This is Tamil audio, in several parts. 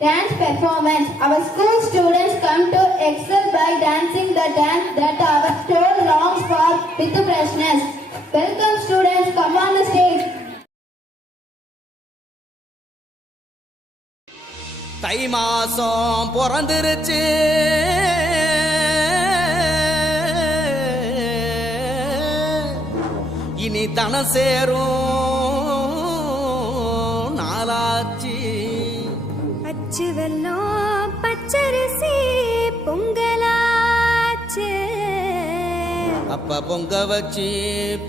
Dance performance. Our school students come to excel by dancing the dance that our soul longs for with freshness. Welcome students, come on the stage. தை மாசம் பிறந்துருச்சு, இனி தனம் சேரும் நாளாச்சு. அச்சு வெல்லம் பச்சரிசி பொங்கலாச்சு, அப்ப பொங்க வச்சு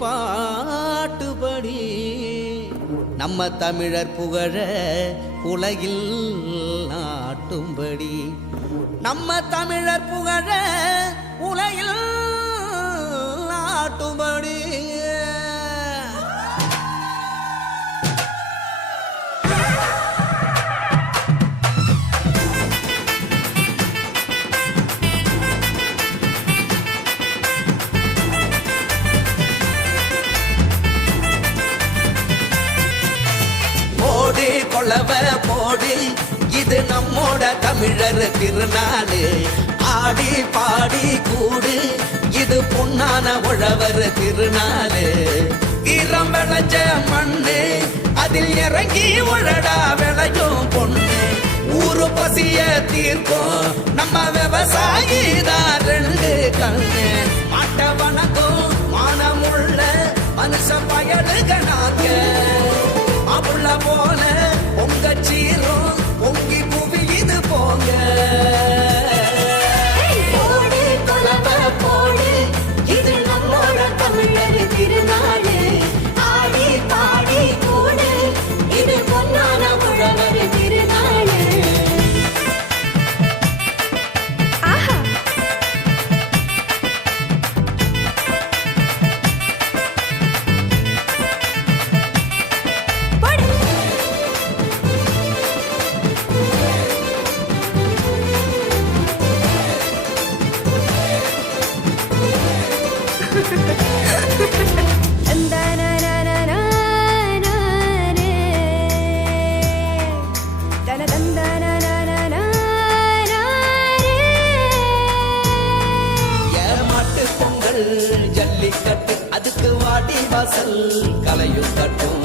பாட்டுபடி நம்ம தமிழர் புகழ உலகில் நாட்டும்படி, நம்ம தமிழர் புகழ உலகில் நாட்டும்படி. கொள்ளவ போடு, இது நம்மோட தமிழர் திருநாடு. ஆடி பாடி கூடு, இது பொன்னான உழவர் திருநாடு. ஈரம் விளைஞ்ச மண்ணு, அதில் இறங்கி உழடா விளையும் பொண்ணு. ஊரு பசிய தீர்க்கும் நம்ம விவசாயி தான் ரெண்டு கண்ணு. மாட்ட வணக்கம் மானமுள்ள மனுஷ பயலுகனாக, மாப்புள்ள போல பொங்க சீரும் பொங்கி புவி இது போங்க. போடு கொலவ போடு, இது நம்மோட தமிழர் திருநாடு. ஆடி பாடி கூடு, இது பொன்னான உழவர் திருநாடு. ஆஹா, ஜல்லிக்கட்டு அதுக்கு வாடி வாசல் கலையும் கட்டும்.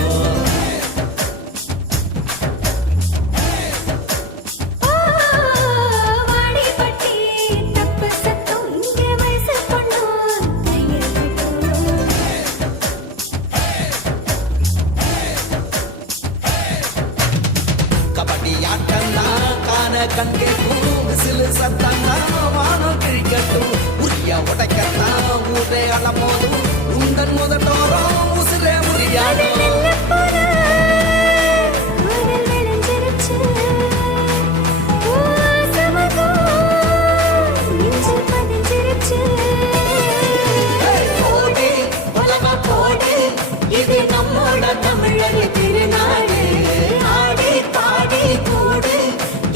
கபடி ஆட்டம்தான் காண கண்கேக்கும், விசிலு சத்தம்தான் வானம் கிழிக்கட்டும். உரிய உடைக்கத்தான் ஊரே அளப்போதும், உந்தன் முதட்டோரம் உசிலே உரியாடும். இது நம்மோட தமிழர் திருநாடு. ஆடி பாடி கூடு,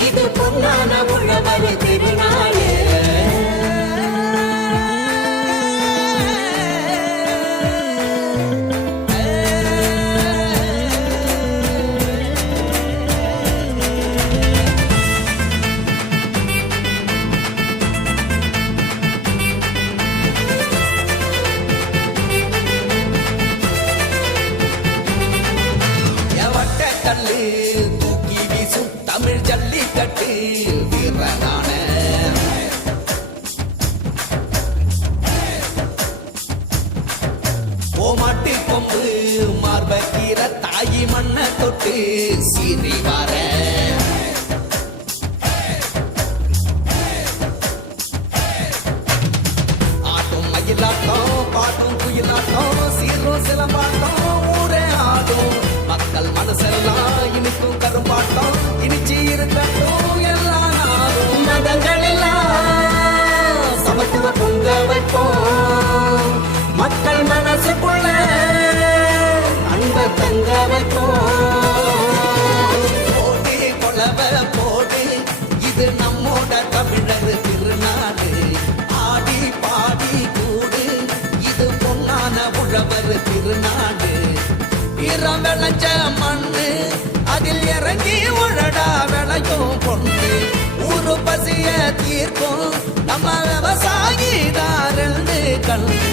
இது பொன்னான உழவர் திருநாடு. கல்லு தூக்கி வீசும் தமிழ் ஜல்லிக்கட்டு வீரனான ஓமாட்டு கொம்பு மார்பக்கீர தாயி மண்ண தொட்டு சீறி வார. ஆட்டும் மயிலாட்டம் பாட்டும் குயிலாட்டம் சீரும் சிலம்பாட்டம் ஊரே ஆடும். மக்கள் மனசெல்லாம் இனிக்கும் கரும்பாட்டம் இனிச்சி இருக்கட்டும் எல்லா நாளும். மதங்கள் எல்லாம் சமத்துவ பொங்க வைப்போம், மக்கள் மனசுக்குள்ள அன்ப தங்க வைப்போம். போடு கொலவ போடு, இது நம்மோட தமிழர் திருநாடு. ஆடி பாடி கூடு, இது பொன்னான உழவர் திருநாடு. ஈரம் விளைஞ்ச மண்ணு, அதில் இறங்கி உழடா விளையும் பொண்ணு. தீர்க்கும் நம்ம விவசாயி தான் ரெண்டு கண்ணு